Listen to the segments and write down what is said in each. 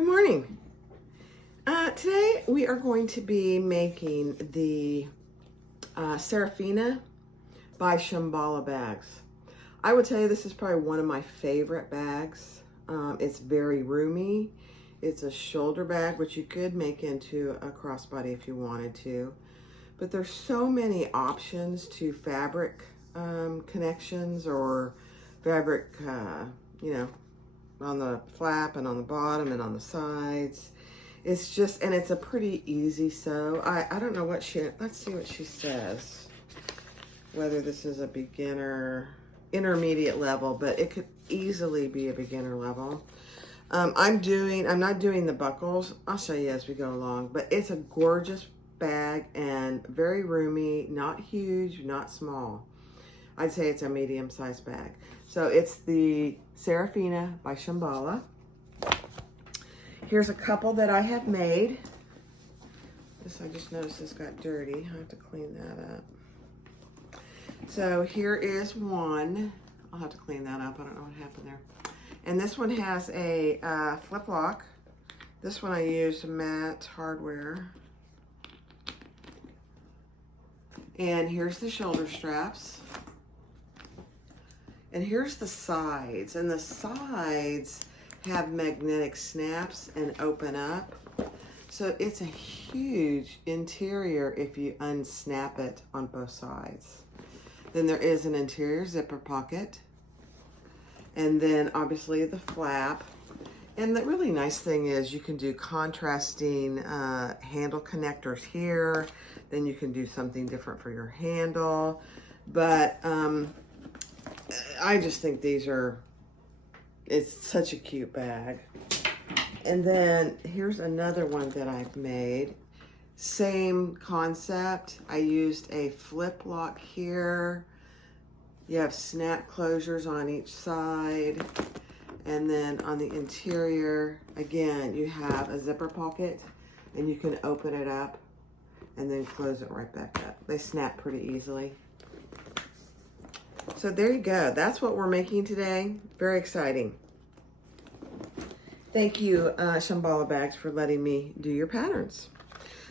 Good morning. Today we are going to be making the Serafina by Shambala bags. I would tell you this is probably one of my favorite bags. It's very roomy. It's a shoulder bag, which you could make into a crossbody if you wanted to. But there's so many options to fabric connections or fabric, on the flap and on the bottom and on the sides. It's just, and it's a pretty easy sew. I don't know what let's see what she says. Whether this is a beginner, intermediate level, but it could easily be a beginner level. I'm not doing the buckles. I'll show you as we go along, but it's a gorgeous bag and very roomy, not huge, not small. I'd say it's a medium-sized bag. So it's the Serafina by Shambala. Here's a couple that I have made. This, I just noticed this got dirty. I have to clean that up. So here is one. I'll have to clean that up. I don't know what happened there. And this one has a flip lock. This one I used matte hardware. And here's the shoulder straps. And here's the sides, and the sides have magnetic snaps and open up. So it's a huge interior if you unsnap it on both sides. Then there is an interior zipper pocket. And then obviously the flap. And the really nice thing is you can do contrasting handle connectors here. Then you can do something different for your handle. But I just think it's such a cute bag. And then here's another one that I've made. Same concept. I used a flip lock here. You have snap closures on each side. And then on the interior, again, you have a zipper pocket and you can open it up and then close it right back up. They snap pretty easily. So there you go. That's what we're making today. Very exciting. Thank you, Shambala Bags, for letting me do your patterns.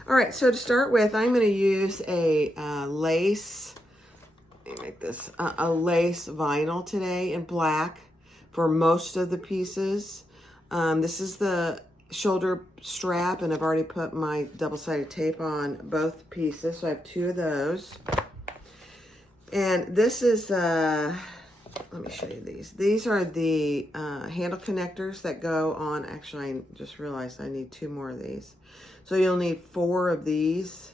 All right, so to start with, I'm going to use a lace, let me make this, a lace vinyl today in black for most of the pieces. This is the shoulder strap, and I've already put my double-sided tape on both pieces, so I have two of those. And this is, let me show you these. These are the handle connectors that go on. Actually, I just realized I need two more of these. So you'll need 4 of these.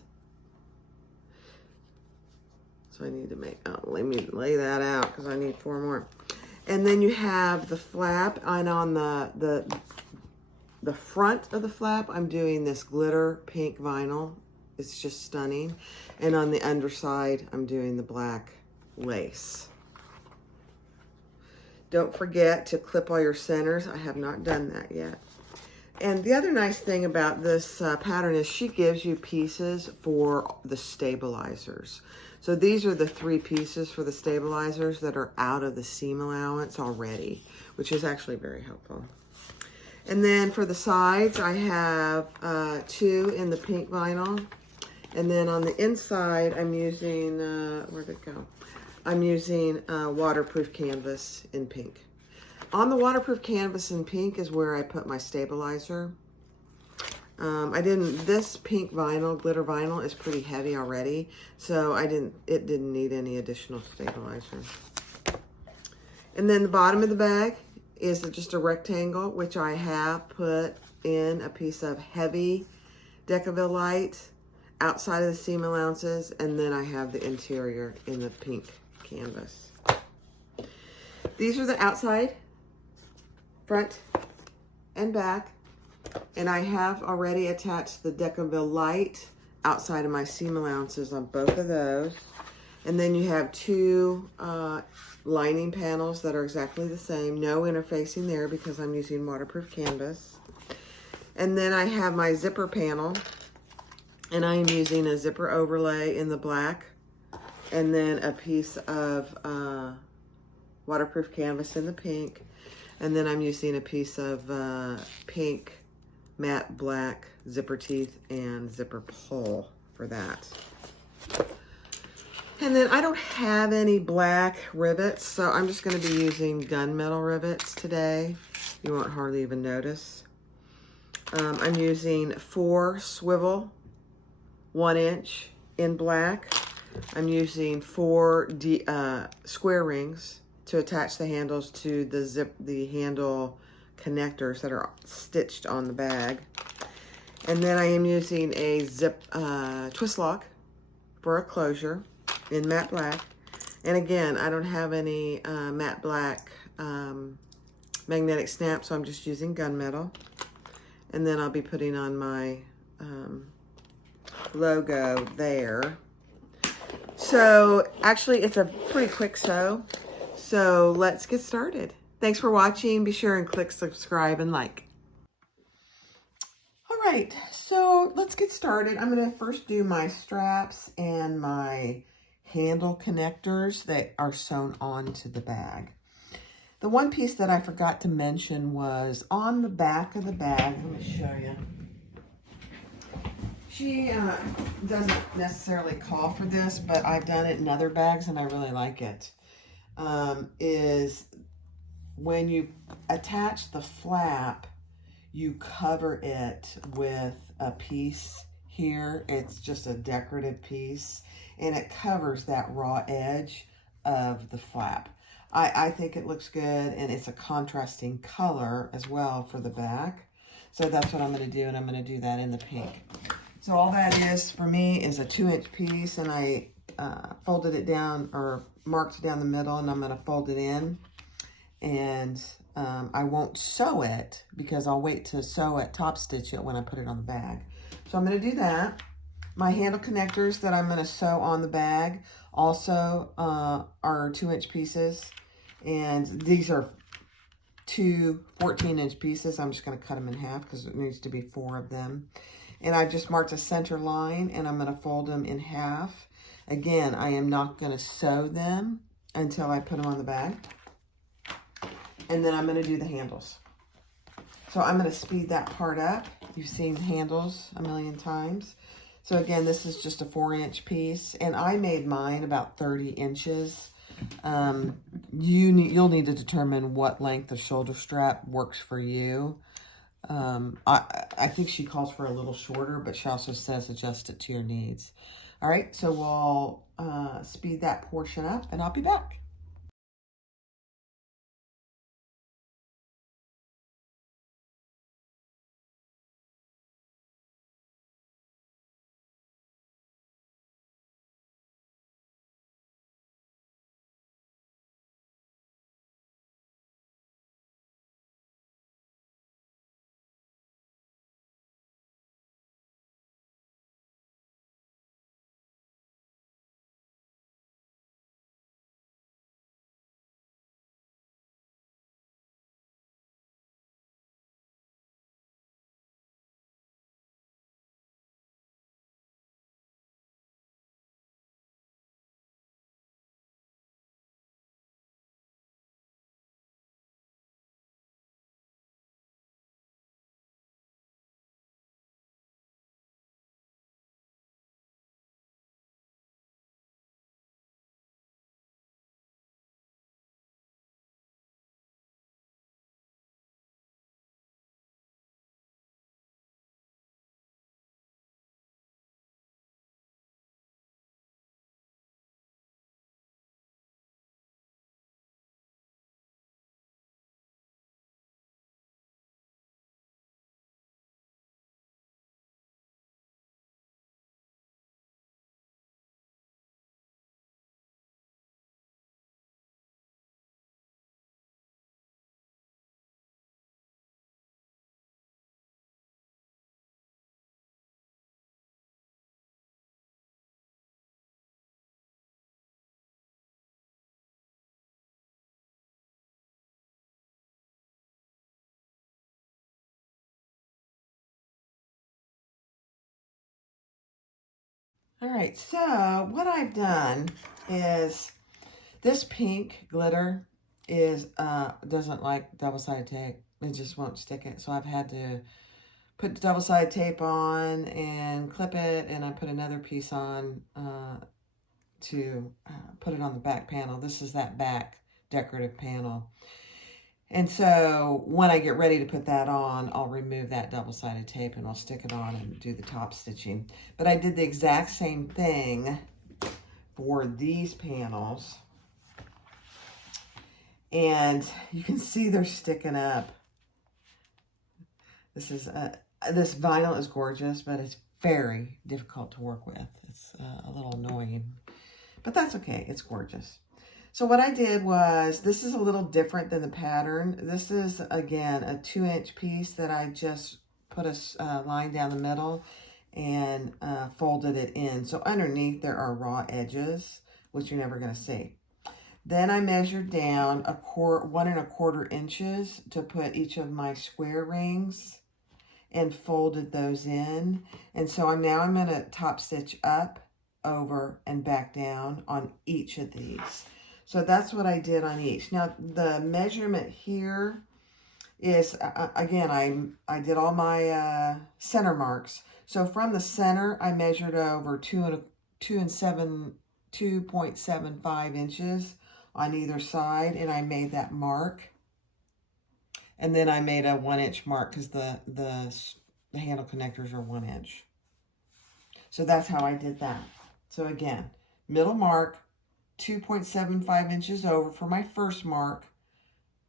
So I need to let me lay that out because I need 4 more. And then you have the flap, and on the front of the flap, I'm doing this glitter pink vinyl. It's just stunning. And on the underside, I'm doing the black lace. Don't forget to clip all your centers. I have not done that yet. And the other nice thing about this pattern is she gives you pieces for the stabilizers. So these are the 3 pieces for the stabilizers that are out of the seam allowance already, which is actually very helpful. And then for the sides, I have 2 in the pink vinyl. And then on the inside, I'm using, where'd it go? I'm using waterproof canvas in pink. On the waterproof canvas in pink is where I put my stabilizer. This pink vinyl, glitter vinyl, is pretty heavy already, so it didn't need any additional stabilizer. And then the bottom of the bag is just a rectangle, which I have put in a piece of heavy Decaville light outside of the seam allowances, and then I have the interior in the pink canvas. These are the outside, front, and back, and I have already attached the Decaville light outside of my seam allowances on both of those. And then you have 2 lining panels that are exactly the same, no interfacing there because I'm using waterproof canvas. And then I have my zipper panel, and I'm using a zipper overlay in the black, and then a piece of waterproof canvas in the pink, and then I'm using a piece of pink matte black zipper teeth and zipper pull for that. And then I don't have any black rivets, so I'm just going to be using gunmetal rivets today. You won't hardly even notice. I'm using 4 swivel 1-inch in black. I'm using 4 square rings to attach the handles to the handle connectors that are stitched on the bag. And then I am using a twist lock for a closure in matte black. And again, I don't have any matte black magnetic snap, so I'm just using gunmetal. And then I'll be putting on my logo there. So actually it's a pretty quick sew. So let's get started. Thanks for watching. Be sure and click subscribe and like. All right, so let's get started. I'm going to first do my straps and my handle connectors that are sewn onto the bag. The one piece that I forgot to mention was on the back of the bag. Let me show you. She doesn't necessarily call for this, but I've done it in other bags and I really like it. Is when you attach the flap, you cover it with a piece here. It's just a decorative piece and it covers that raw edge of the flap. I think it looks good and it's a contrasting color as well for the back. So that's what I'm going to do, and I'm going to do that in the pink. So all that is for me is a 2-inch piece, and I folded it down or marked down the middle, and I'm going to fold it in. And I won't sew it because I'll wait to sew it, top stitch it when I put it on the bag. So I'm going to do that. My handle connectors that I'm going to sew on the bag also are 2-inch pieces. And these are 2 14-inch pieces. I'm just going to cut them in half because it needs to be 4 of them. And I've just marked a center line and I'm going to fold them in half. Again, I am not going to sew them until I put them on the bag. And then I'm going to do the handles. So I'm going to speed that part up. You've seen handles a million times. So again, this is just a 4-inch piece, and I made mine about 30 inches. You'll need to determine what length of shoulder strap works for you. I think she calls for a little shorter, but she also says adjust it to your needs. All right, so we'll speed that portion up, and I'll be back. All right, so what I've done is this pink glitter is doesn't like double-sided tape. It just won't stick it. So I've had to put double-sided tape on and clip it, and I put another piece on to put it on the back panel. This is that back decorative panel. And so when I get ready to put that on, I'll remove that double-sided tape and I'll stick it on and do the top stitching. But I did the exact same thing for these panels. And you can see they're sticking up. This is this vinyl is gorgeous, but it's very difficult to work with. It's a little annoying, but that's okay. It's gorgeous. So what I did was, this is a little different than the pattern. This is, again, a 2-inch piece that I just put a line down the middle and folded it in. So underneath there are raw edges, which you're never going to see. Then I measured down 1 1/4 inches to put each of my square rings and folded those in. And so I'm going to top stitch up, over, and back down on each of these. So that's what I did on each. Now the measurement here is, again, I did all my center marks. So from the center, I measured over 2.75 inches on either side, and I made that mark. And then I made a 1-inch mark because the handle connectors are 1 inch. So that's how I did that. So again, middle mark, 2.75 inches over for my first mark,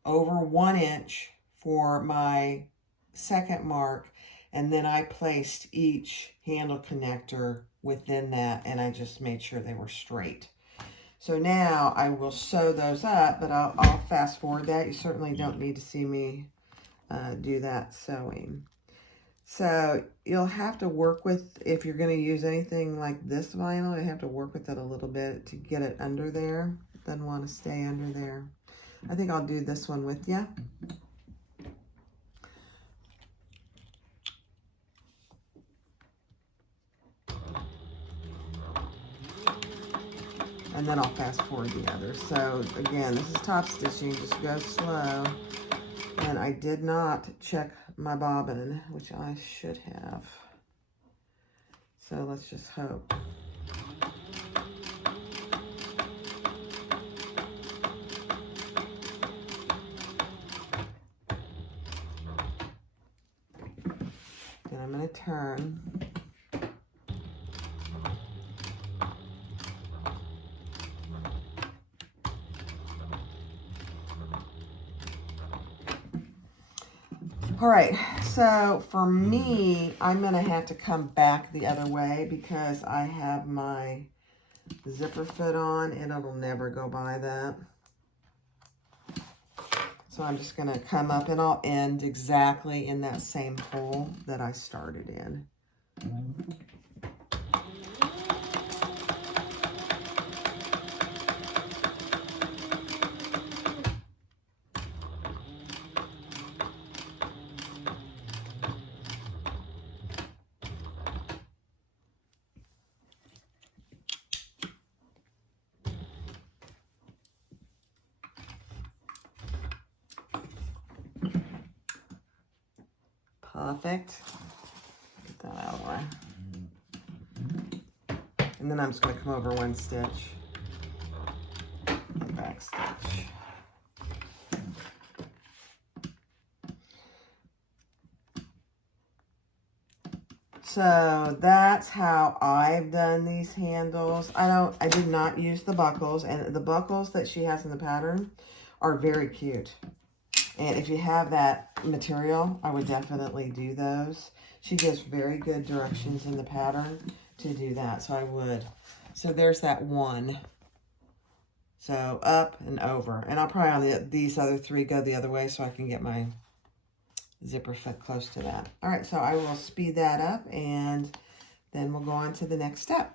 over 1 inch for my second mark, and then I placed each handle connector within that, and I just made sure they were straight. So now I will sew those up, but I'll fast forward that. You certainly don't need to see me do that sewing. So you'll have to work with, if you're going to use anything like this vinyl, you have to work with it a little bit to get it under there. It doesn't want to stay under there. I think I'll do this one with you. And then I'll fast forward the other. So again, this is top stitching, just go slow. And I did not check my bobbin, which I should have. So let's just hope. Then I'm going to turn. All right, so for me, I'm going to have to come back the other way because I have my zipper foot on and it'll never go by that. So I'm just going to come up and I'll end exactly in that same hole that I started in. Perfect. Get that out of the way. And then I'm just going to come over 1 stitch and back stitch. So that's how I've done these handles. I did not use the buckles, and the buckles that she has in the pattern are very cute. And if you have that material, I would definitely do those. She gives very good directions in the pattern to do that, so I would. So there's that one. So up and over. And I'll probably on these other 3 go the other way so I can get my zipper foot close to that. All right, so I will speed that up and then we'll go on to the next step.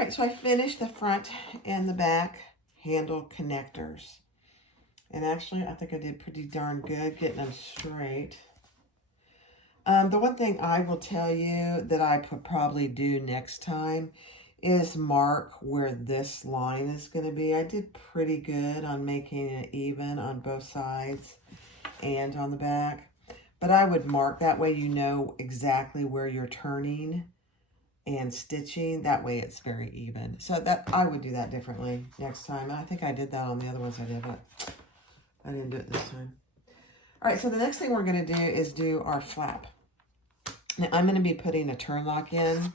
right, so I finished the front and the back handle connectors. And actually, I think I did pretty darn good getting them straight. The one thing I will tell you that I could probably do next time is mark where this line is going to be. I did pretty good on making it even on both sides and on the back. But I would mark, that way you know exactly where you're turning and stitching. That way it's very even. So that I would do that differently next time. I think I did that on the other ones I did, but I didn't do it this time. All right, so the next thing we're going to do is do our flap. Now, I'm going to be putting a turn lock in.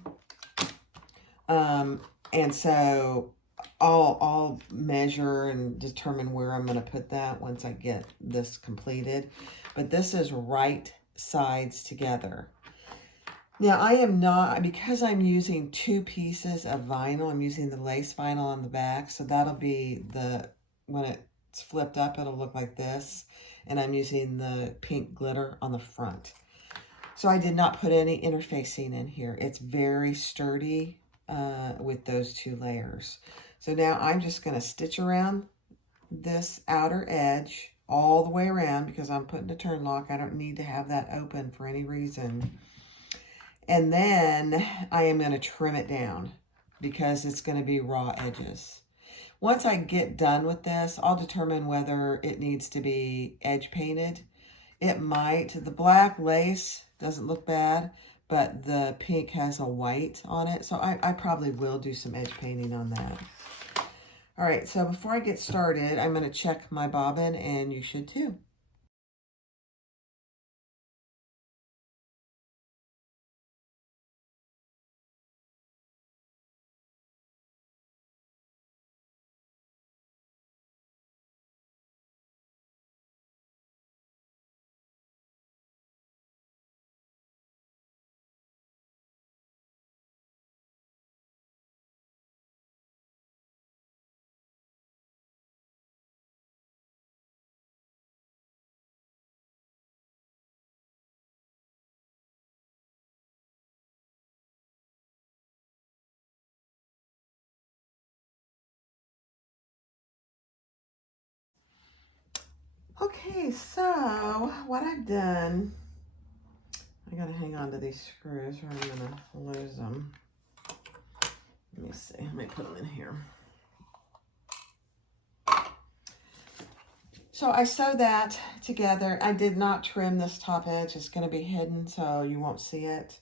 And so I'll measure and determine where I'm going to put that once I get this completed. But this is right sides together. Now, I am not, because I'm using 2 pieces of vinyl, I'm using the lace vinyl on the back. So that'll be when it's flipped up, it'll look like this. And I'm using the pink glitter on the front. So I did not put any interfacing in here. It's very sturdy with those 2 layers. So now I'm just going to stitch around this outer edge all the way around because I'm putting a turn lock. I don't need to have that open for any reason. And then I am going to trim it down because it's going to be raw edges. Once I get done with this, I'll determine whether it needs to be edge painted. It might. The black lace doesn't look bad, but the pink has a white on it. So I probably will do some edge painting on that. All right, so before I get started, I'm going to check my bobbin, and you should too. Okay, so what I've done, I gotta hang on to these screws or I'm gonna lose them. Let me see, let me put them in here. So I sewed that together. I did not trim this top edge. It's gonna be hidden so you won't see it.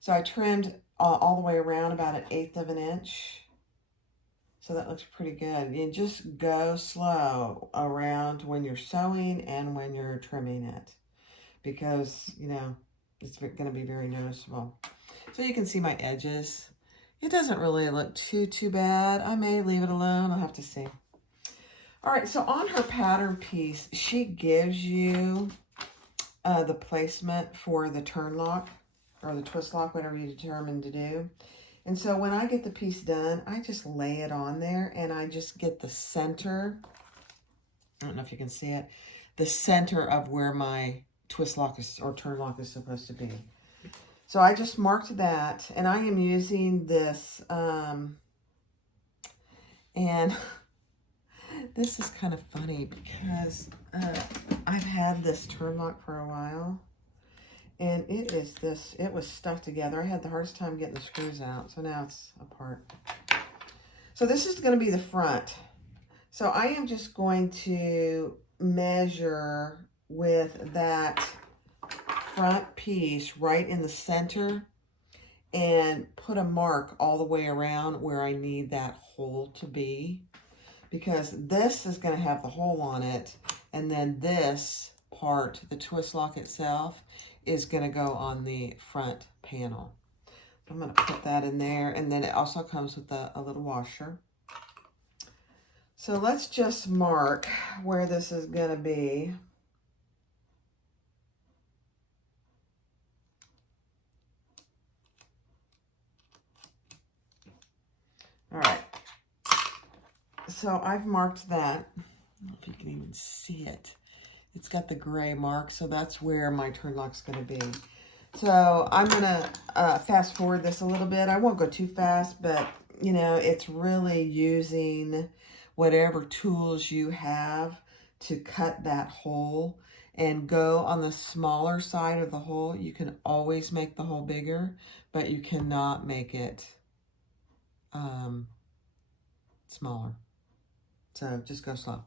So I trimmed all the way around about 1/8 of an inch. So that looks pretty good. You just go slow around when you're sewing and when you're trimming it because, you know, it's going to be very noticeable. So you can see my edges. It doesn't really look too bad. I may leave it alone. I'll have to see. All right, so on her pattern piece, she gives you the placement for the turn lock or the twist lock, whatever you determine to do. And so when I get the piece done, I just lay it on there and I just get the center. I don't know if you can see it. The center of where my twist lock is or turn lock is supposed to be. So I just marked that and I am using this. And this is kind of funny because I've had this turn lock for a while. And it was stuck together. I had the hardest time getting the screws out. So now it's apart. So this is going to be the front. So I am just going to measure with that front piece right in the center and put a mark all the way around where I need that hole to be. Because this is going to have the hole on it. And then this part, the twist lock itself, is going to go on the front panel. I'm going to put that in there, and then it also comes with a little washer. So let's just mark where this is going to be. All right. So I've marked that. I don't know if you can even see it. It's got the gray mark, so that's where my turn lock's going to be. So I'm going to fast forward this a little bit. I won't go too fast, but you know, it's really using whatever tools you have to cut that hole and go on the smaller side of the hole. You can always make the hole bigger, but you cannot make it smaller. So just go slow.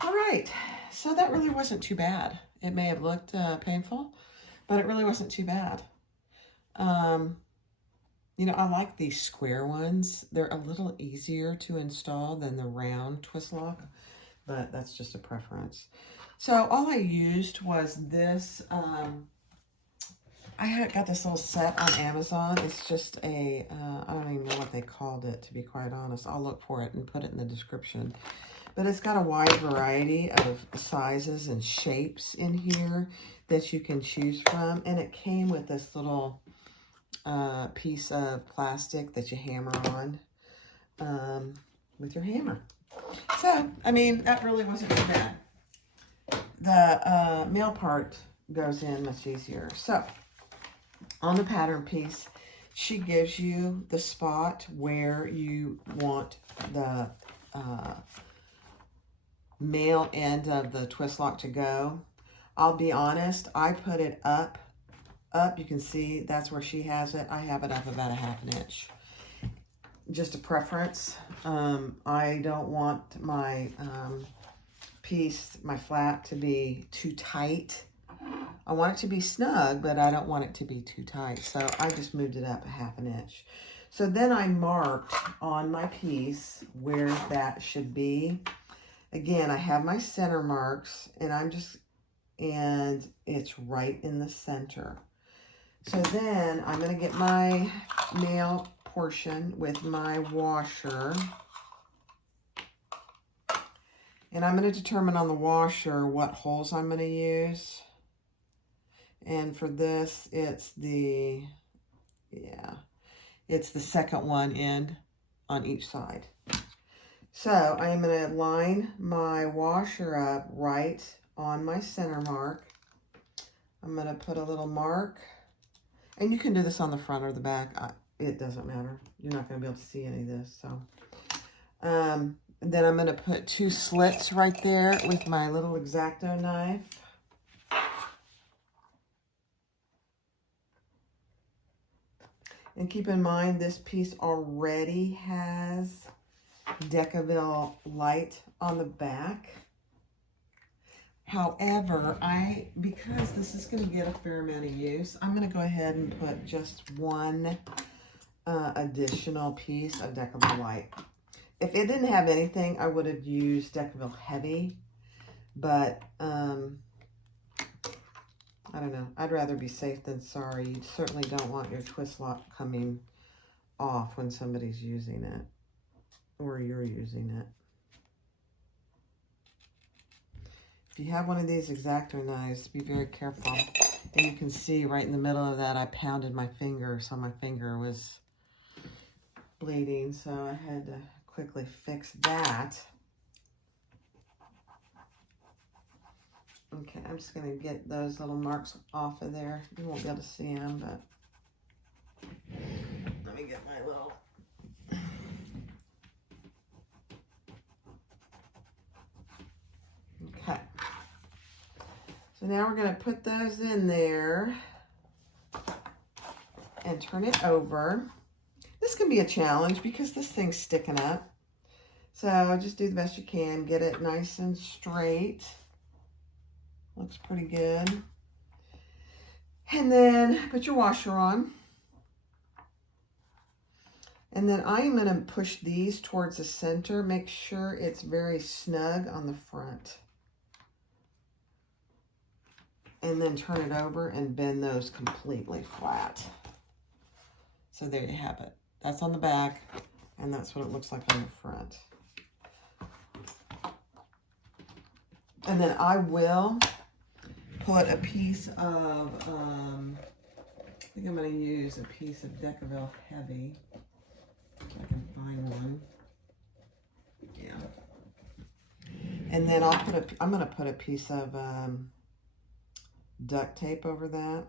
All right, so that really wasn't too bad. It may have looked painful, but it really wasn't too bad. You know, I like these square ones. They're a little easier to install than the round twist lock, but that's just a preference. So all I used was this, I got this little set on Amazon. It's just a, I don't even know what they called it, to be quite honest. I'll look for it and put it in the description. But it's got a wide variety of sizes and shapes in here that you can choose from. And it came with this little piece of plastic that you hammer on with your hammer. So, I mean, that really wasn't too bad. The male part goes in much easier. So, on the pattern piece, she gives you the spot where you want the male end of the twist lock to go. I'll be honest, I put it up. You can see that's where she has it. I have it up about a ½ inch. Just a preference. I don't want my piece, my flap, to be too tight. I want it to be snug, but I don't want it to be too tight. So I just moved it up a ½ inch. So then I marked on my piece where that should be. Again, I have my center marks, and it's right in the center. So then I'm going to get my male portion with my washer. And I'm going to determine on the washer what holes I'm going to use. And for this, it's the second one in on each side. So I am going to line my washer up right on my center mark. I'm going to put a little mark. And you can do this on the front or the back. It doesn't matter. You're not going to be able to see any of this. So, then I'm going to put 2 slits right there with my little X-Acto knife. And keep in mind, this piece already has Decaville light on the back. However, because this is going to get a fair amount of use, I'm going to go ahead and put just 1 additional piece of Decaville light. If it didn't have anything, I would have used Decaville heavy, but I don't know. I'd rather be safe than sorry. You certainly don't want your twist lock coming off when somebody's using it or you're using it. If you have one of these X-Acto knives, be very careful. And you can see right in the middle of that, I pounded my finger, so my finger was bleeding, so I had to quickly fix that. Okay, I'm just going to get those little marks off of there. You won't be able to see them, but let me get my little... So now we're going to put those in there and turn it over. This can be a challenge because this thing's sticking up. So just do the best you can. Get it nice and straight. Looks pretty good. And then put your washer on. And then I'm going to push these towards the center. Make sure it's very snug on the front. And then turn it over and bend those completely flat. So there you have it. That's on the back, and that's what it looks like on the front. And then I will put a piece of, I think I'm going to use a piece of Decaville Heavy. If I can find one. Yeah. And then I'm going to put a piece of duct tape over that.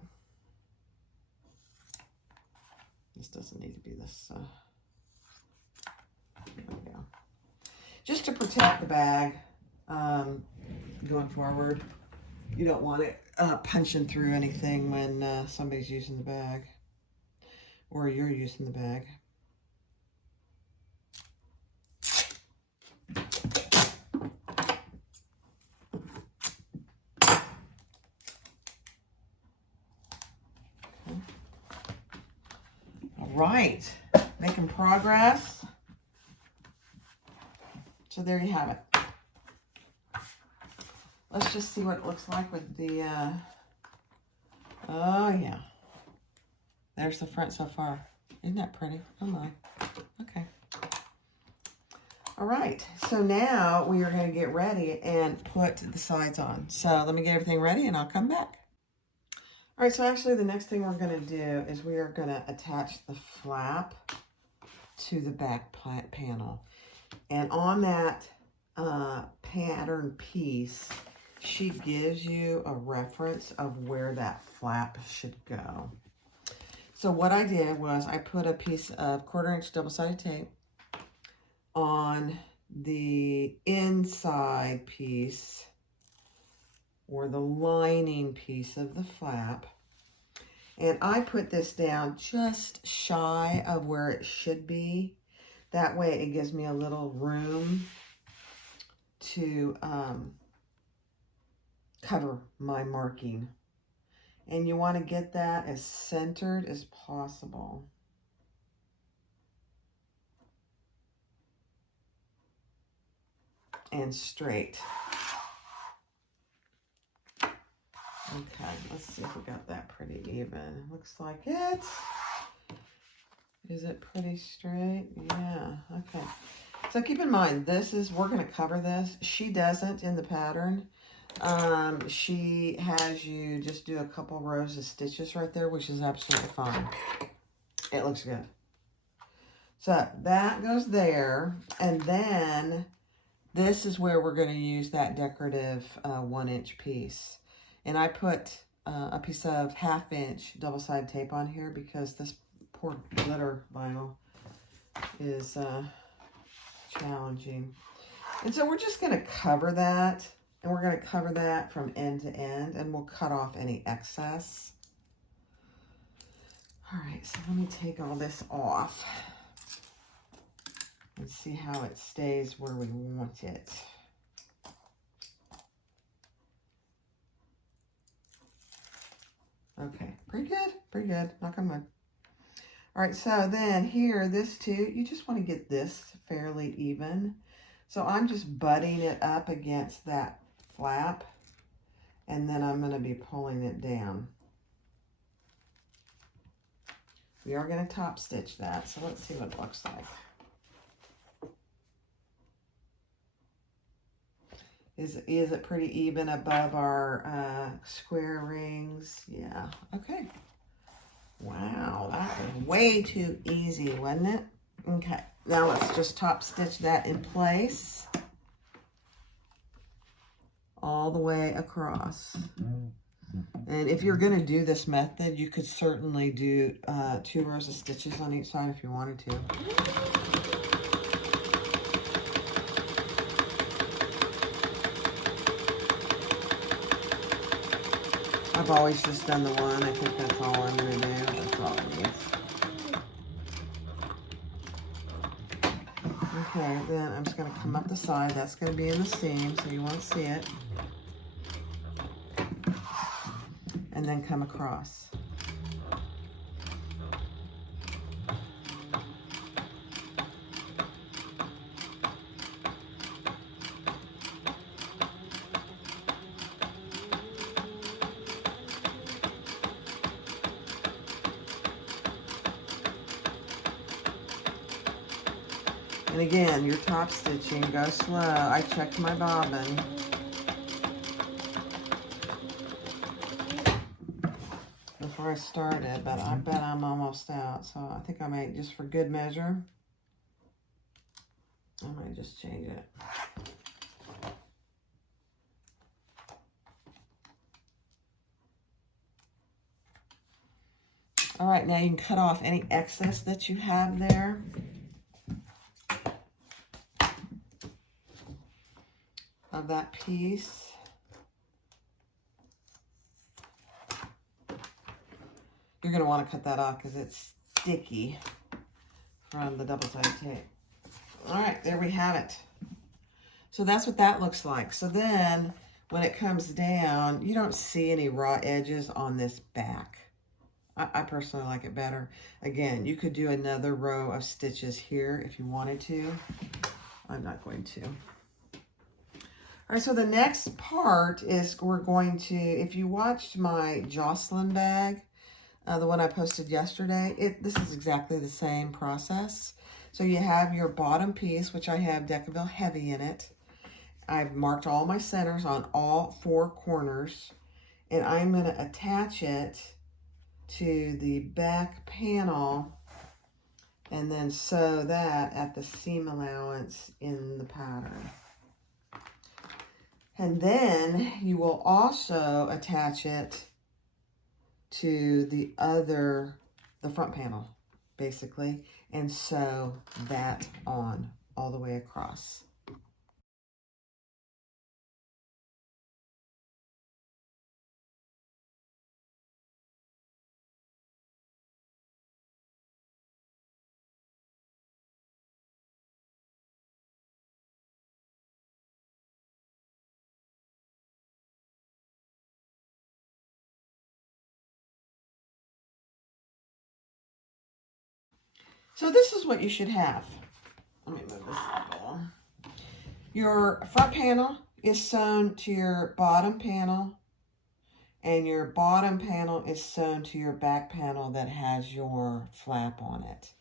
This doesn't need to be this. There we go. Just to protect the bag going forward. You don't want it punching through anything when somebody's using the bag or you're using the bag. Right, making progress. So there you have it. Let's just see what it looks like with the, oh yeah. There's the front so far. Isn't that pretty? Oh my. Okay. All right, so now we are going to get ready and put the sides on. So let me get everything ready and I'll come back. All right, so actually the next thing we're going to do is we are going to attach the flap to the back panel. And on that pattern piece, she gives you a reference of where that flap should go. So what I did was I put a piece of 1/4-inch double-sided tape on the inside piece or the lining piece of the flap. And I put this down just shy of where it should be. That way it gives me a little room to cover my marking. And you want to get that as centered as possible. And straight. Okay, let's see if we got that pretty even. Looks like it. Is it pretty straight? Yeah, okay. So keep in mind, we're going to cover this. She doesn't in the pattern. She has you just do a couple rows of stitches right there, which is absolutely fine. It looks good. So that goes there. And then this is where we're going to use that decorative 1-inch piece. And I put a piece of 1/2-inch double-sided tape on here because this poor glitter vinyl is challenging. And so we're just going to cover that. And we're going to cover that from end to end. And we'll cut off any excess. All right, so let me take all this off. And see how it stays where we want it. Okay, pretty good, knock on wood. All right, so then here, this too, you just want to get this fairly even. So I'm just butting it up against that flap, and then I'm going to be pulling it down. We are going to top stitch that, so let's see what it looks like. Is it pretty even above our square rings? Yeah, okay. Wow, that was way too easy, wasn't it? Okay, now let's just top stitch that in place. All the way across. And if you're going to do this method, you could certainly do 2 rows of stitches on each side if you wanted to. I've always just done the one. I think that's all I'm going to do. That's all it needs. Okay, then I'm just going to come up the side. That's going to be in the seam, so you won't see it. And then come across. And again, your top stitching, go slow. I checked my bobbin. Before I started, but I bet I'm almost out. So I think I might, just for good measure, I might just change it. All right, now you can cut off any excess that you have there. Of that piece. You're going to want to cut that off because it's sticky from the double-sided tape. All right, there we have it. So that's what that looks like. So then when it comes down, you don't see any raw edges on this back. I personally like it better. Again, you could do another row of stitches here if you wanted to. I'm not going to. All right, so the next part is we're going to, if you watched my Jocelyn bag, the one I posted yesterday, this is exactly the same process. So you have your bottom piece, which I have Decaville Heavy in it. I've marked all my centers on all 4 corners, and I'm going to attach it to the back panel and then sew that at the seam allowance in the pattern. And then you will also attach it to the front panel, basically, and sew that on all the way across. So this is what you should have. Let me move this up. Your front panel is sewn to your bottom panel, and your bottom panel is sewn to your back panel that has your flap on it.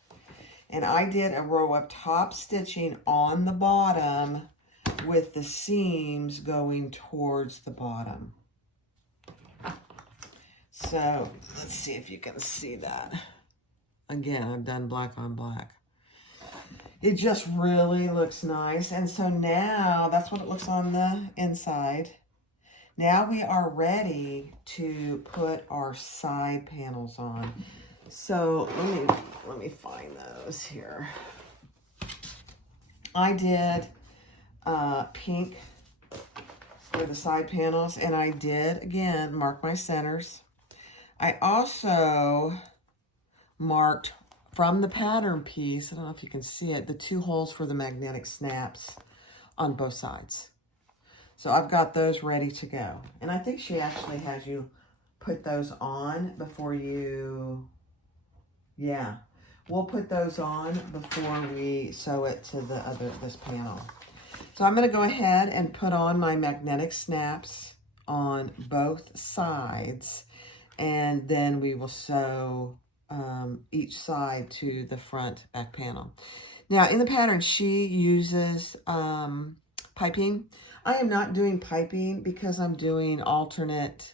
And I did a row of top stitching on the bottom with the seams going towards the bottom. So let's see if you can see that. Again, I've done black on black. It just really looks nice. And so now that's what it looks on the inside. Now we are ready to put our side panels on. So let me find those here. I did pink for the side panels, and I did, again, mark my centers. I also marked from the pattern piece, I don't know if you can see it, the 2 holes for the magnetic snaps on both sides. So I've got those ready to go. And I think she actually has you put those on before you, yeah. We'll put those on before we sew it to this panel. So I'm going to go ahead and put on my magnetic snaps on both sides, and then we will sew each side to the front back panel. Now in the pattern, she uses piping. I am not doing piping because I'm doing alternate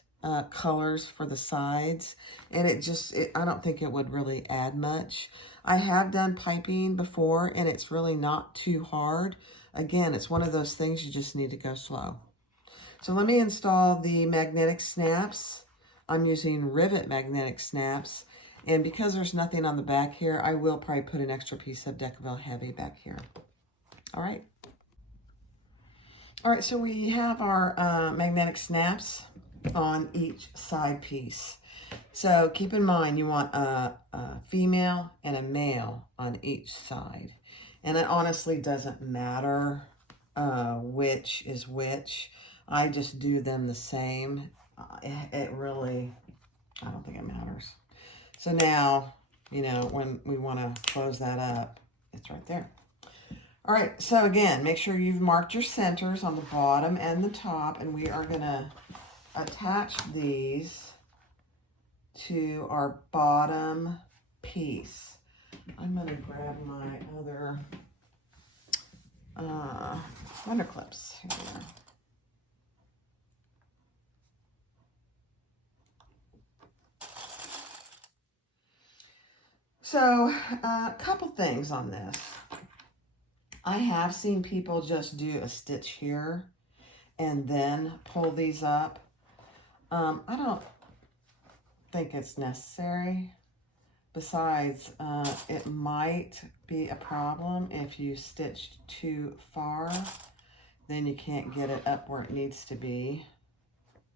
colors for the sides, and I don't think it would really add much. I have done piping before, and it's really not too hard. Again, it's one of those things you just need to go slow. So let me install the magnetic snaps. I'm using rivet magnetic snaps, and because there's nothing on the back here, I will probably put an extra piece of Decaville Heavy back here. All right, so we have our magnetic snaps. on each side piece. So keep in mind you want a female and a male on each side. And it honestly doesn't matter which is which. I just do them the same. It really, I don't think it matters. So now, you know, when we want to close that up, it's right there. All right, so again, make sure you've marked your centers on the bottom and the top, and we are going to attach these to our bottom piece. I'm going to grab my other wonder clips. Here we are. So, a couple things on this. I have seen people just do a stitch here and then pull these up. I don't think it's necessary. Besides, it might be a problem if you stitched too far. Then you can't get it up where it needs to be.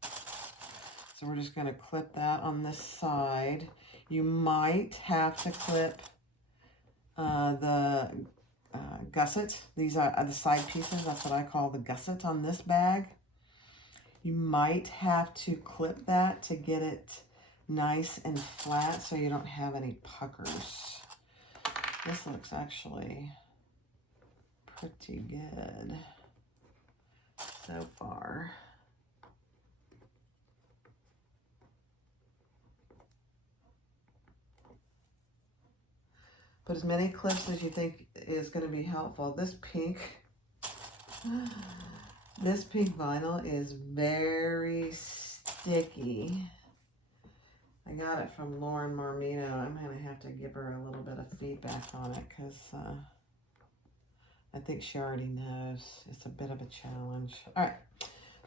So we're just going to clip that on this side. You might have to clip the gusset. These are the side pieces. That's what I call the gusset on this bag. You might have to clip that to get it nice and flat so you don't have any puckers. This looks actually pretty good so far. Put as many clips as you think is going to be helpful. This pink vinyl is very sticky. I got it from Lauren Marmino. I'm going to have to give her a little bit of feedback on it because I think she already knows it's a bit of a challenge. All right,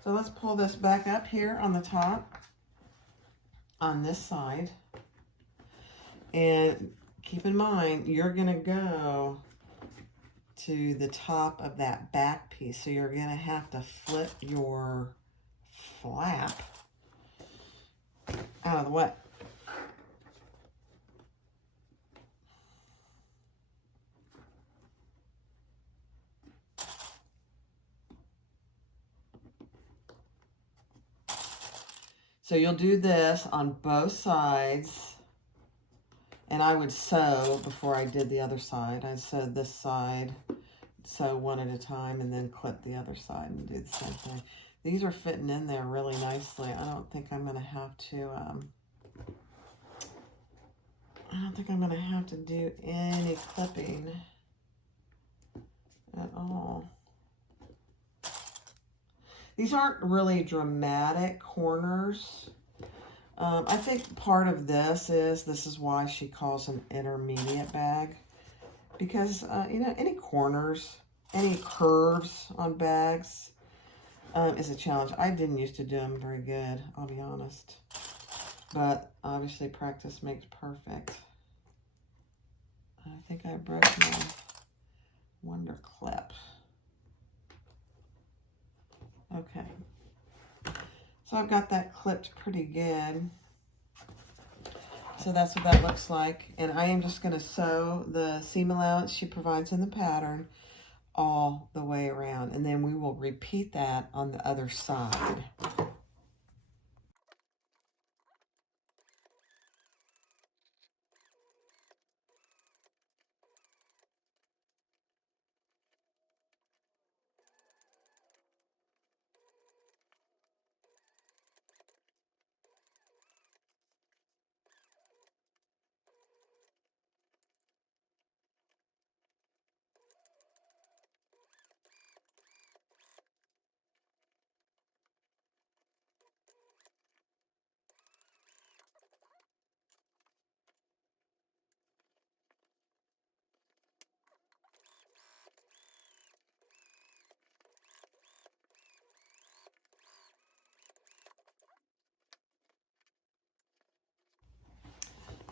so let's pull this back up here on the top on this side. And keep in mind, you're going to go to the top of that back piece. So you're going to have to flip your flap out of the way. So you'll do this on both sides. And I would sew before I did the other side. I'd sew this side, sew one at a time, and then clip the other side and do the same thing. These are fitting in there really nicely. I don't think I'm going to have to, do any clipping at all. These aren't really dramatic corners. I think part of this is why she calls an intermediate bag. Because, you know, any corners, any curves on bags is a challenge. I didn't used to do them very good, I'll be honest. But obviously practice makes perfect. I think I broke my wonder clip. Okay. So I've got that clipped pretty good. So that's what that looks like. And I am just going to sew the seam allowance she provides in the pattern all the way around. And then we will repeat that on the other side.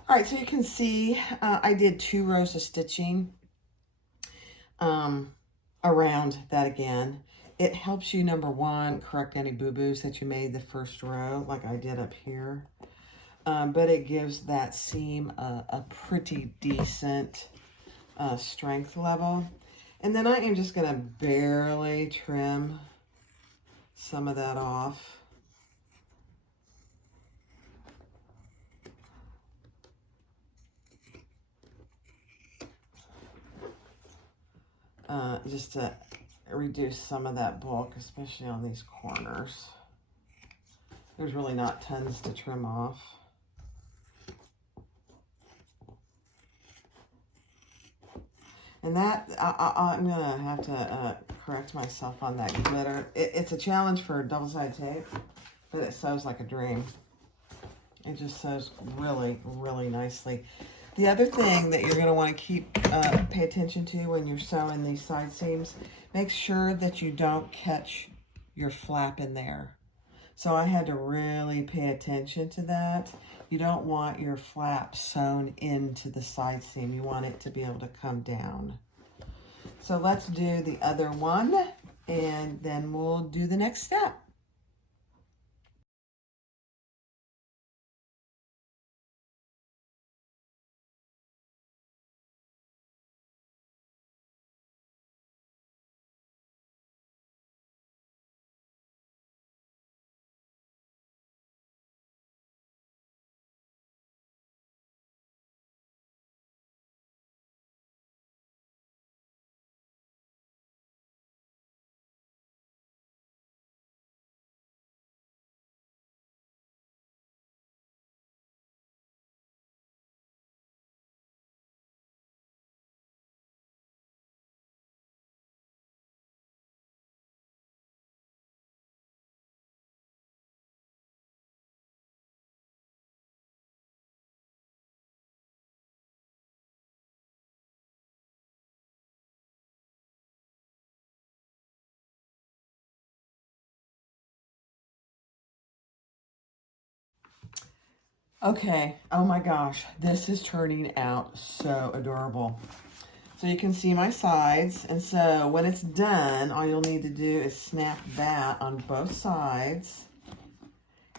All right, so you can see I did 2 rows of stitching around that again. It helps you, number one, correct any boo-boos that you made the first row, like I did up here. But it gives that seam a pretty decent strength level. And then I am just going to barely trim some of that off. Just to reduce some of that bulk, especially on these corners. There's really not tons to trim off. And that, I'm going to have to correct myself on that glitter. It's a challenge for double-sided tape, but it sews like a dream. It just sews really, really nicely. The other thing that you're going to want to pay attention to when you're sewing these side seams, make sure that you don't catch your flap in there. So I had to really pay attention to that. You don't want your flap sewn into the side seam. You want it to be able to come down. So let's do the other one, and then we'll do the next step. Okay, oh my gosh, this is turning out so adorable. So you can see my sides, and so when it's done, all you'll need to do is snap that on both sides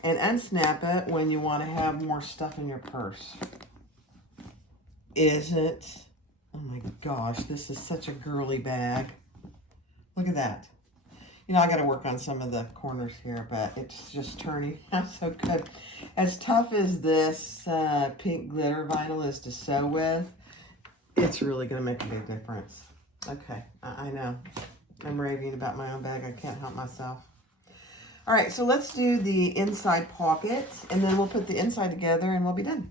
and unsnap it when you want to have more stuff in your purse. Is it? Oh my gosh, this is such a girly bag. Look at that. You know, I got to work on some of the corners here, but it's just turning out so good. As tough as this pink glitter vinyl is to sew with, it's really going to make a big difference. Okay, I know. I'm raving about my own bag. I can't help myself. All right, so let's do the inside pocket, and then we'll put the inside together, and we'll be done.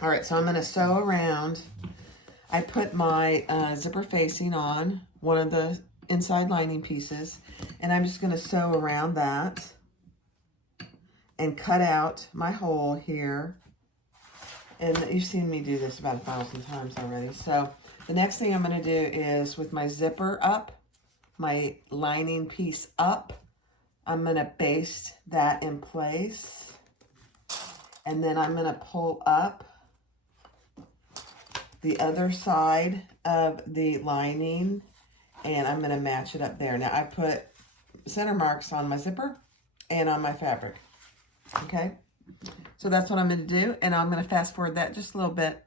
All right, so I'm going to sew around. I put my zipper facing on one of the inside lining pieces, and I'm just going to sew around that and cut out my hole here. And you've seen me do this about 1,000 times already. So the next thing I'm going to do is with my zipper up, my lining piece up, I'm going to baste that in place. And then I'm going to pull up the other side of the lining, and I'm going to match it up there. Now I put center marks on my zipper and on my fabric. Okay, so that's what I'm going to do, and I'm going to fast forward that just a little bit.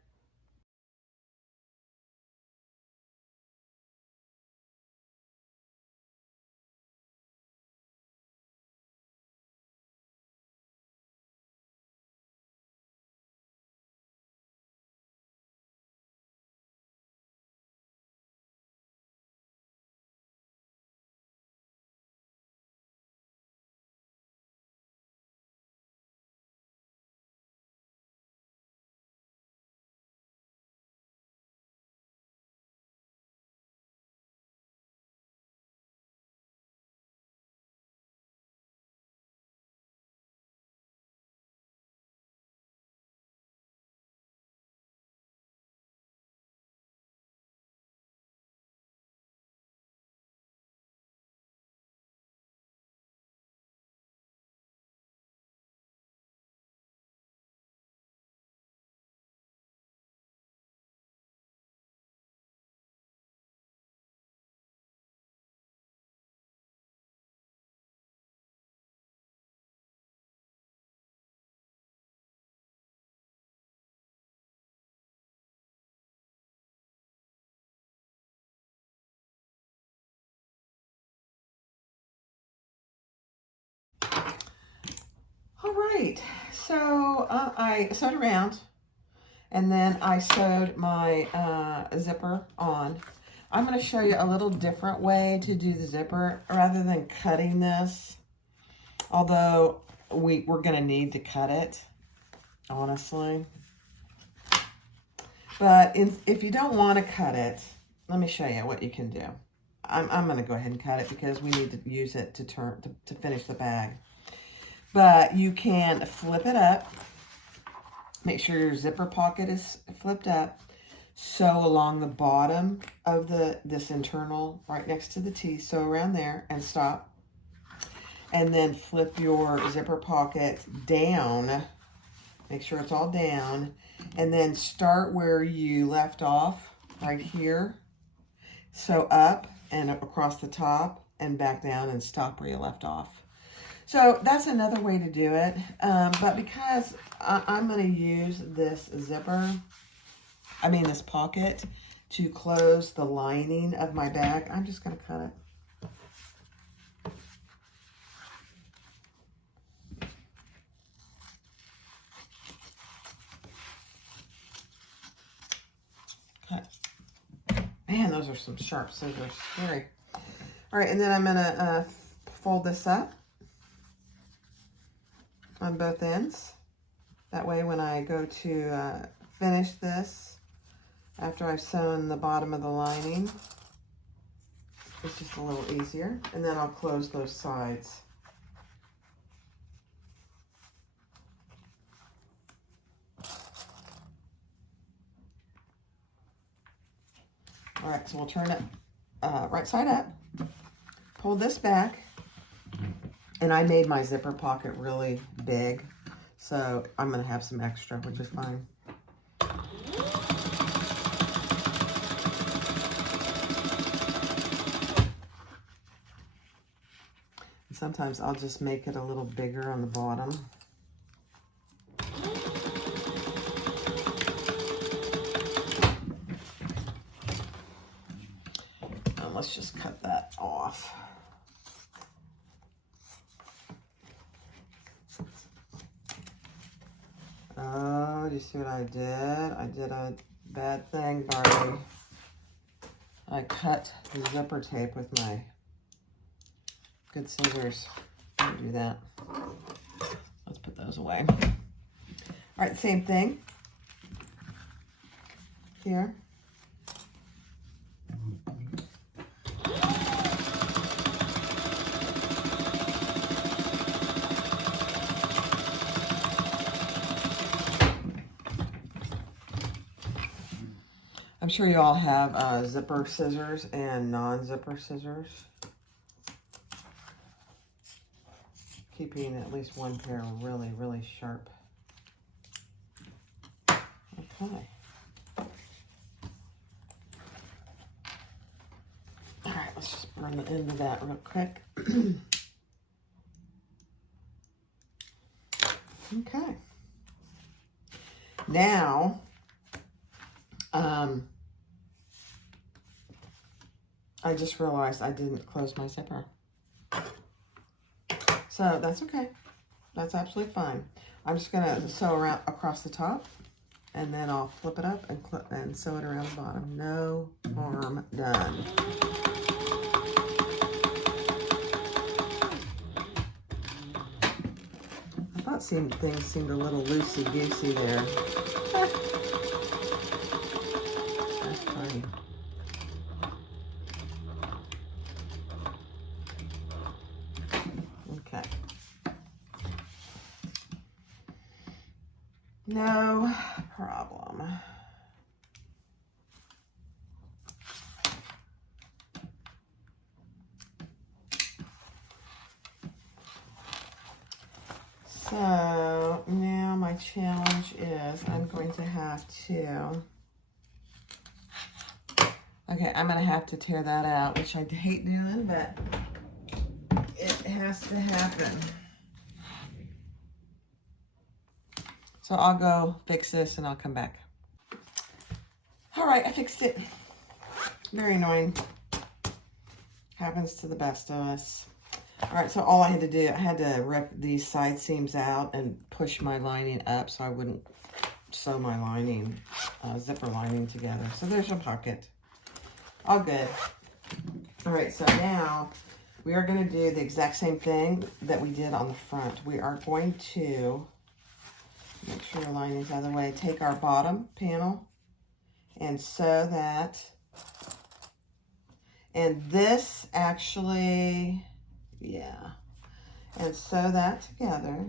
right, so I sewed around, and then I sewed my zipper on. I'm going to show you a little different way to do the zipper rather than cutting this, although we're going to need to cut it, honestly. But if you don't want to cut it, let me show you what you can do. I'm going to go ahead and cut it because we need to use it to finish the bag. But you can flip it up. Make sure your zipper pocket is flipped up. Sew along the bottom of this internal, right next to the T. Sew around there and stop. And then flip your zipper pocket down. Make sure it's all down. And then start where you left off, right here. Sew up and across the top and back down and stop where you left off. So that's another way to do it. But because I'm going to use this this pocket to close the lining of my bag, I'm just going to cut it. Man, those are some sharp scissors. Scary. All right, and then I'm going to fold this up on both ends. That way when I go to finish this, after I've sewn the bottom of the lining, it's just a little easier. And then I'll close those sides. All right, so we'll turn it right side up, pull this back, and I made my zipper pocket really big, so I'm going to have some extra, which is fine. And sometimes I'll just make it a little bigger on the bottom. Let's just cut that off. Oh, you see what I did? I did a bad thing, Barbie. I cut the zipper tape with my good scissors. Don't do that. Let's put those away. All right, same thing here. I'm sure you all have zipper scissors and non-zipper scissors. Keeping at least one pair really, really sharp. Okay. All right, let's just burn the end of that real quick. Okay. Now, I just realized I didn't close my zipper. So that's okay. That's absolutely fine. I'm just gonna sew around across the top, and then I'll flip it up and sew it around the bottom. No harm done. I thought things seemed a little loosey-goosey there. That's funny. Okay. No problem. So now my challenge is I'm going to have to, I'm going to have to tear that out, which I hate doing, but it has to happen. So I'll go fix this and I'll come back. All right, I fixed it. Very annoying. Happens to the best of us. All All right, so all I had to do, I had to rip these side seams out and push my lining up so I wouldn't sew my lining, zipper lining together. So there's your pocket. All good. All right, so now we are going to do the exact same thing that we did on the front. We are going to, make sure the lining's out of the way, take our bottom panel and sew that. And this actually, yeah, and sew that together.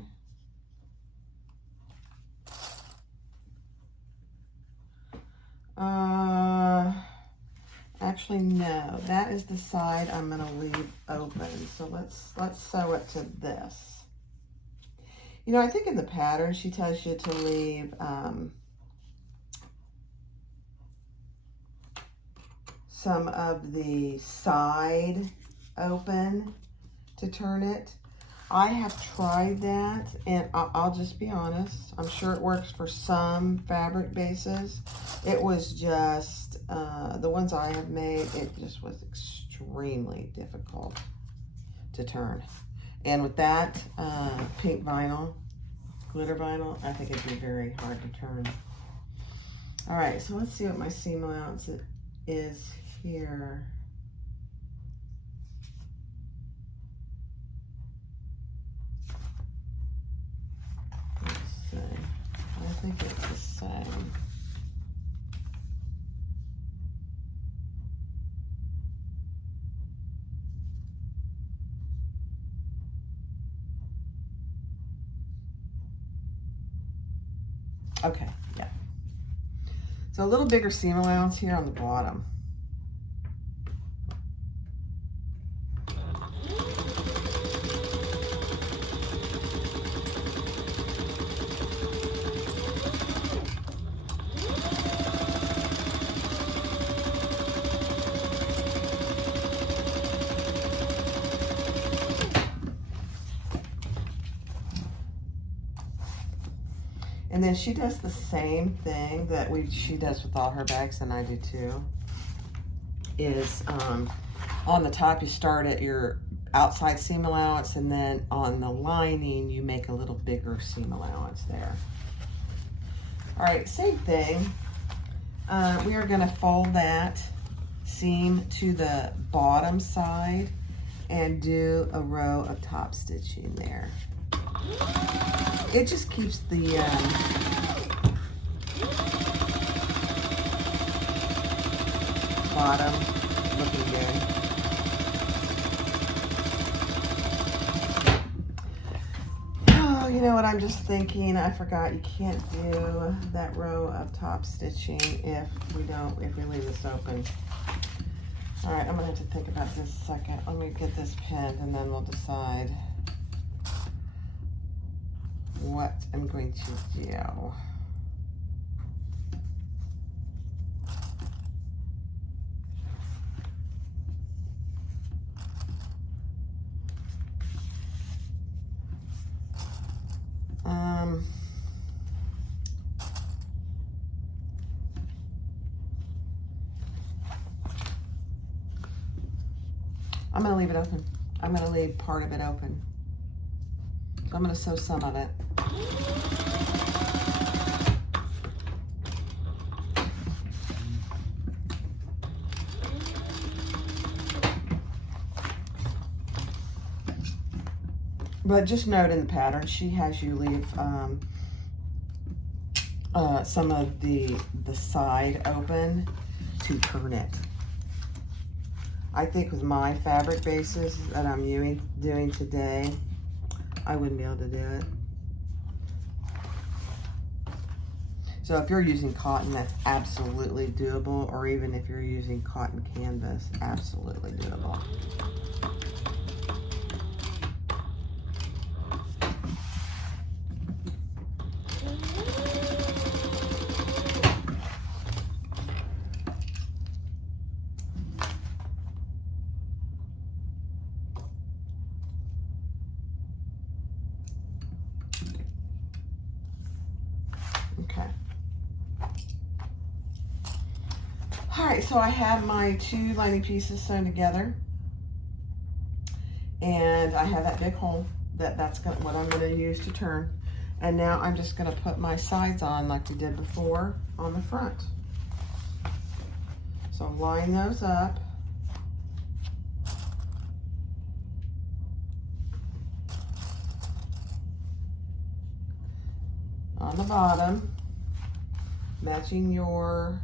Actually, no, that is the side I'm going to leave open. So let's sew it to this. You know, I think in the pattern she tells you to leave some of the side open to turn it. I have tried that, and I'll just be honest. I'm sure it works for some fabric bases. It was just, the ones I have made, it just was extremely difficult to turn. And with that pink vinyl, glitter vinyl, I think it'd be very hard to turn. All right, so let's see what my seam allowance is here. I think it's the same. Okay, yeah. So a little bigger seam allowance here on the bottom. And then she does the same thing that she does with all her bags, and I do too, is on the top you start at your outside seam allowance, and then on the lining you make a little bigger seam allowance there. All right, same thing. We are going to fold that seam to the bottom side and do a row of top stitching there. It just keeps the bottom looking good. Oh, you know what I'm just thinking? I forgot you can't do that row of top stitching if we leave this open. All right, I'm gonna have to think about this a second. Let me get this pinned and then we'll decide what I'm going to do. I'm going to leave it open. I'm going to leave part of it open. So I'm going to sew some of it. But just note in the pattern, she has you leave some of the side open to turn it. I think with my fabric bases that I'm doing today, I wouldn't be able to do it. So if you're using cotton, that's absolutely doable, or even if you're using cotton canvas, absolutely doable. Okay. All right, so I have my two lining pieces sewn together. And I have that big hole that's what I'm going to use to turn. And now I'm just going to put my sides on like we did before on the front. So line those up. On the bottom, matching your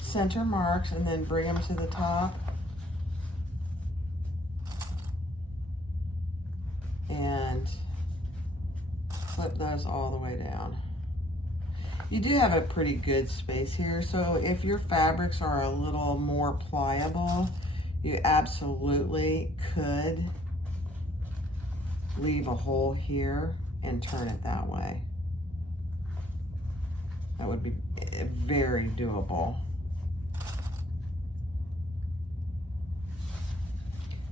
center marks, and then bring them to the top. And flip those all the way down. You do have a pretty good space here, so if your fabrics are a little more pliable, you absolutely could leave a hole here and turn it that way. That would be very doable.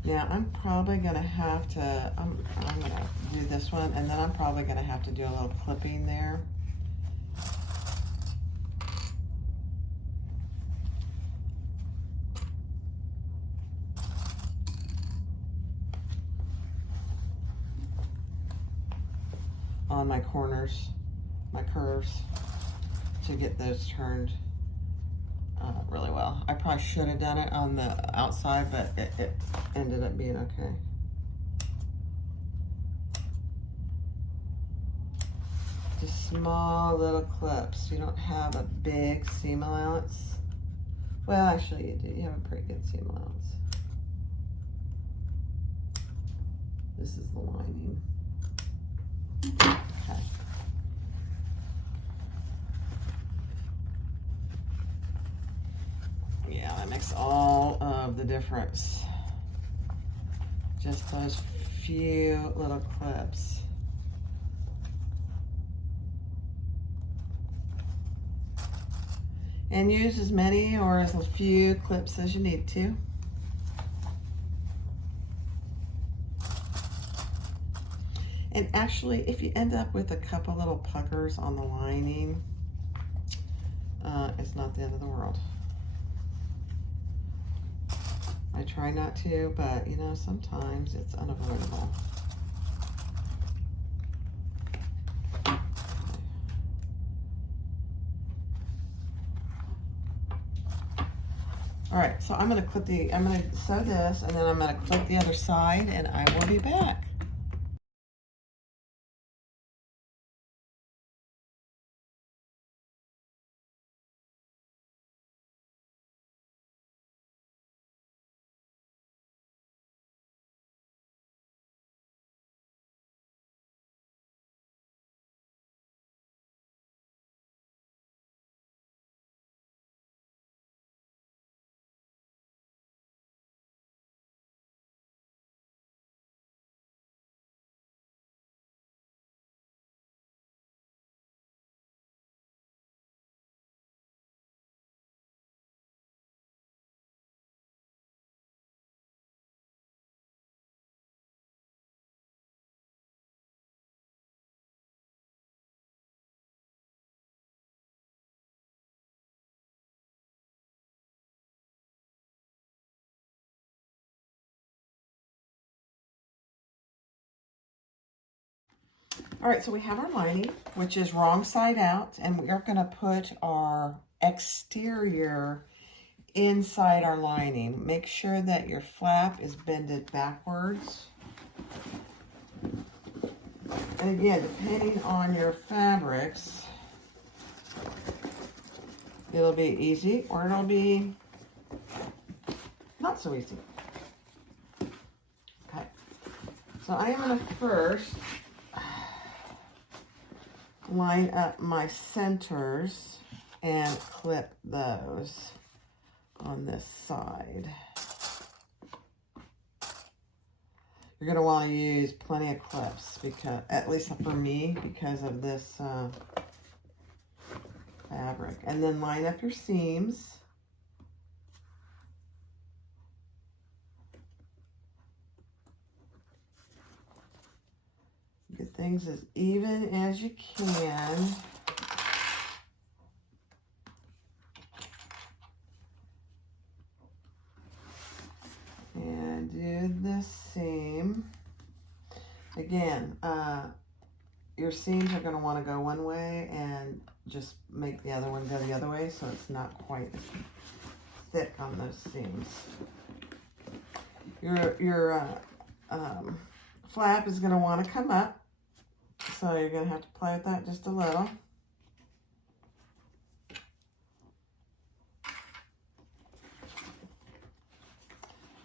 Now I'm probably gonna have to, I'm gonna do this one, and then I'm probably gonna have to do a little clipping there. On my corners, my curves, to get those turned really well. I probably should have done it on the outside, but it ended up being okay. Just small little clips. You don't have a big seam allowance. Well, actually you do. You have a pretty good seam allowance. This is the lining. Okay. Yeah, that makes all of the difference. Just those few little clips. And use as many or as few clips as you need to. And actually, if you end up with a couple little puckers on the lining, it's not the end of the world. I try not to, but you know, sometimes it's unavoidable. All right, so I'm gonna sew this, and then I'm gonna clip the other side, and I will be back. All right, so we have our lining, which is wrong side out, and we are going to put our exterior inside our lining. Make sure that your flap is bended backwards. And again, depending on your fabrics, it'll be easy or it'll be not so easy. Okay, so I am going to first line up my centers and clip those on this side. You're going to want to use plenty of clips, because, at least for me, because of this fabric. And then line up your seams. Get things as even as you can. And do again, your seams are going to want to go one way and just make the other one go the other way so it's not quite as thick on those seams. Your flap is going to want to come up, so you're going to have to play with that just a little.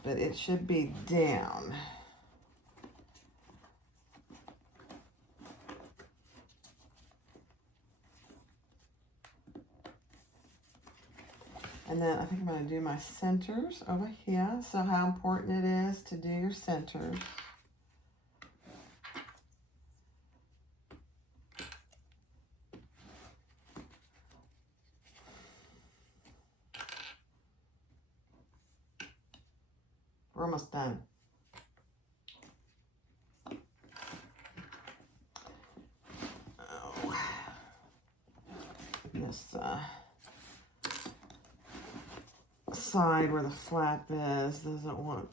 But it should be down. And then I think I'm going to do my centers over here. So how important it is to do your centers. We're almost done. Oh, this side where the flap is doesn't want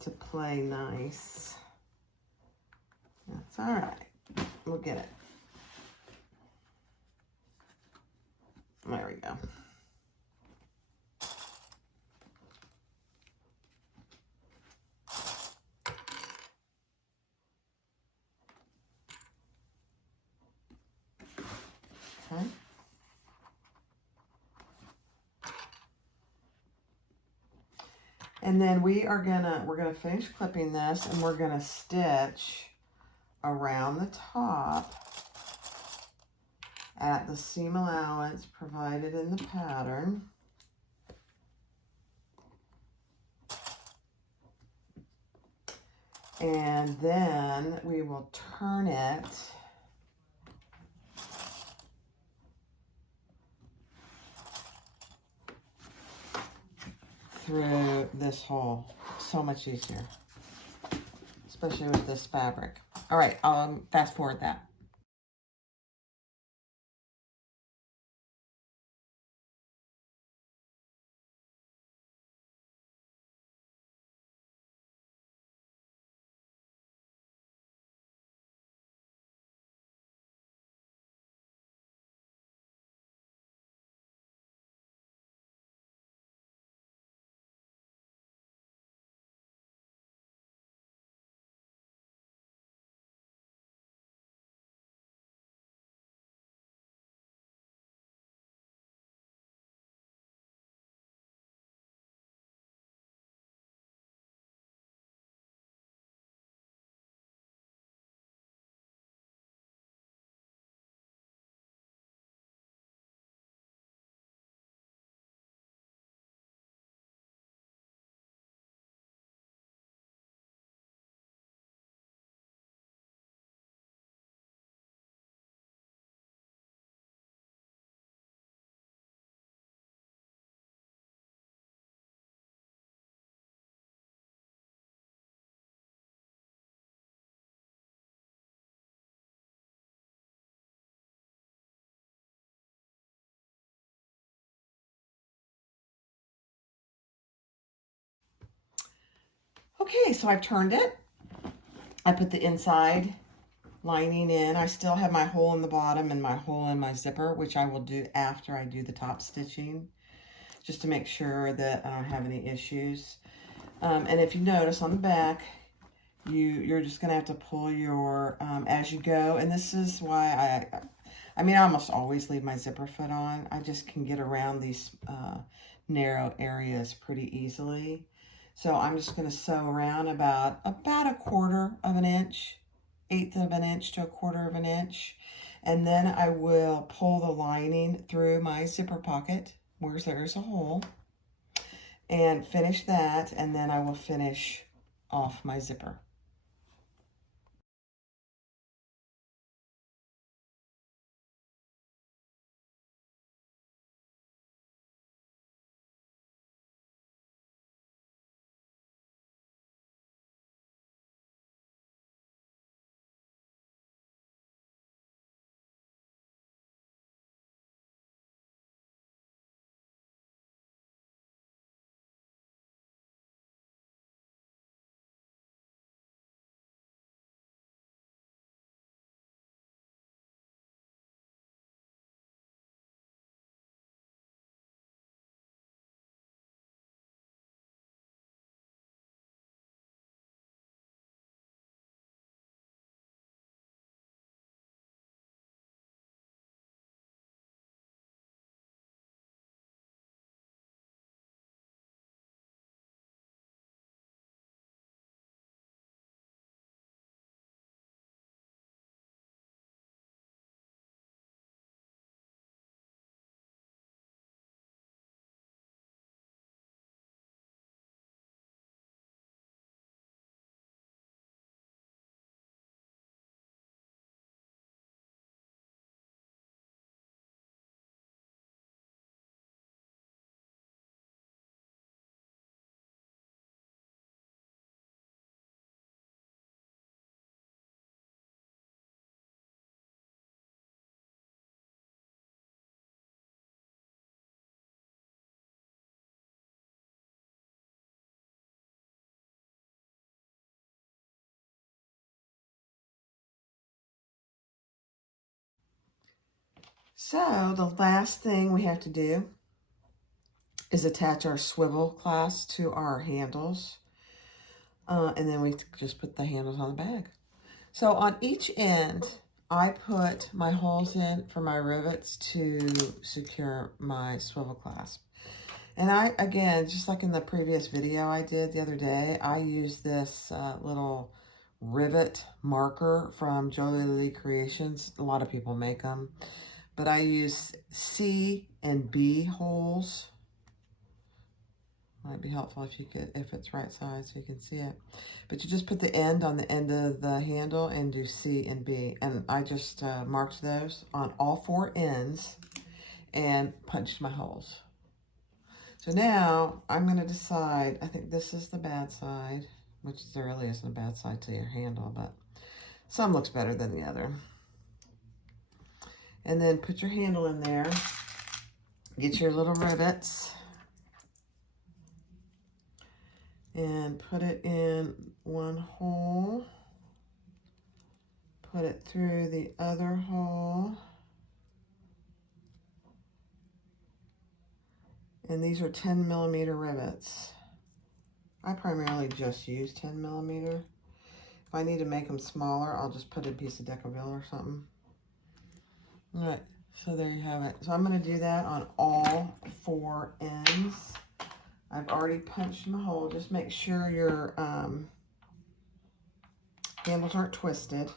to play nice. That's all right. We'll get it. There we go. Okay. And then we're gonna finish clipping this, and we're gonna stitch around the top at the seam allowance provided in the pattern. And then we will turn it through this hole. So much easier, especially with this fabric. All right, I'll fast forward that. Okay, so I've turned it. I put the inside lining in. I still have my hole in the bottom and my hole in my zipper, which I will do after I do the top stitching, just to make sure that I don't have any issues. And if you notice on the back, you're just going to have to pull your, as you go. And this is why I mean, I almost always leave my zipper foot on. I just can get around these narrow areas pretty easily. So I'm just going to sew around about a 1/4 of an inch, 1/8 of an inch to 1/4 of an inch. And then I will pull the lining through my zipper pocket where there's a hole and finish that. And then I will finish off my zipper. So the last thing we have to do is attach our swivel clasp to our handles. And then we just put the handles on the bag. So on each end, I put my holes in for my rivets to secure my swivel clasp. And I, again, just like in the previous video I did the other day, I used this little rivet marker from Jolie Lee Creations. A lot of people make them. But I use C and B holes. Might be helpful if it's right size so you can see it. But you just put the end on the end of the handle and do C and B. And I just marked those on all 4 ends and punched my holes. So now I'm going to decide, I think this is the bad side, which there really isn't a bad side to your handle, but some looks better than the other. And then put your handle in there, get your little rivets, and put it in one hole, put it through the other hole, and these are 10mm rivets. I primarily just use 10mm. If I need to make them smaller, I'll just put a piece of Decaville or something. All right, so there you have it. So I'm going to do that on all 4 ends. I've already punched my hole. Just make sure your handles aren't twisted.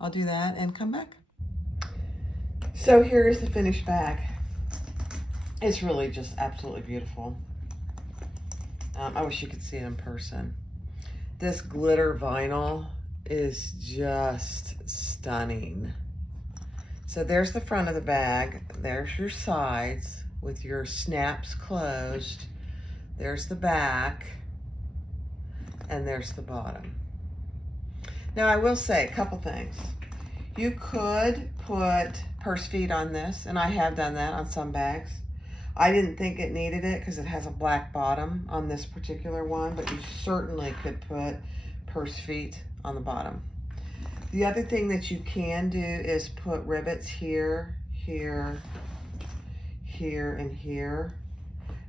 I'll do that and come back. So here is the finished bag. It's really just absolutely beautiful. I wish you could see it in person. This glitter vinyl is just stunning. So there's the front of the bag. There's your sides with your snaps closed. There's the back. And there's the bottom. Now I will say a couple things. You could put purse feet on this, and I have done that on some bags. I didn't think it needed it because it has a black bottom on this particular one, but you certainly could put purse feet on the bottom. The other thing that you can do is put rivets here, here, here, and here,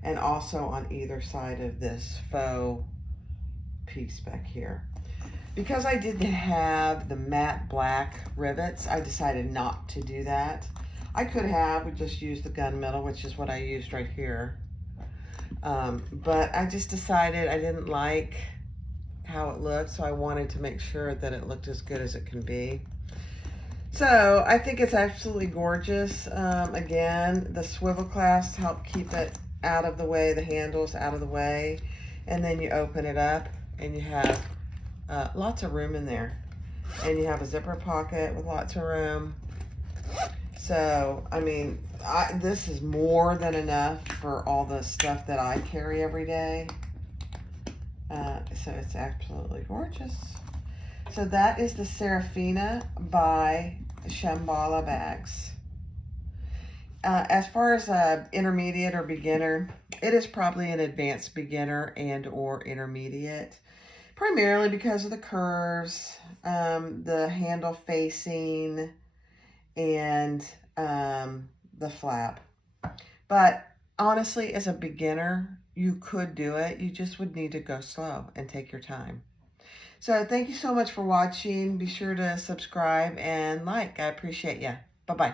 and also on either side of this faux piece back here. Because I didn't have the matte black rivets, I decided not to do that. I could have just used the gunmetal, which is what I used right here. But I just decided I didn't like how it looked, so I wanted to make sure that it looked as good as it can be. So I think it's absolutely gorgeous. Again, the swivel clasps help keep it out of the way, the handles out of the way. And then you open it up and you have lots of room in there. And you have a zipper pocket with lots of room. So, I mean, this is more than enough for all the stuff that I carry every day. So it's absolutely gorgeous. So that is the Serafina by Shambala bags. As far as intermediate or beginner, it is probably an advanced beginner and or intermediate. Primarily because of the curves, the handle facing, and the flap. But honestly, as a beginner, you could do it. You just would need to go slow and take your time. So thank you so much for watching. Be sure to subscribe and like. I appreciate you. Bye-bye.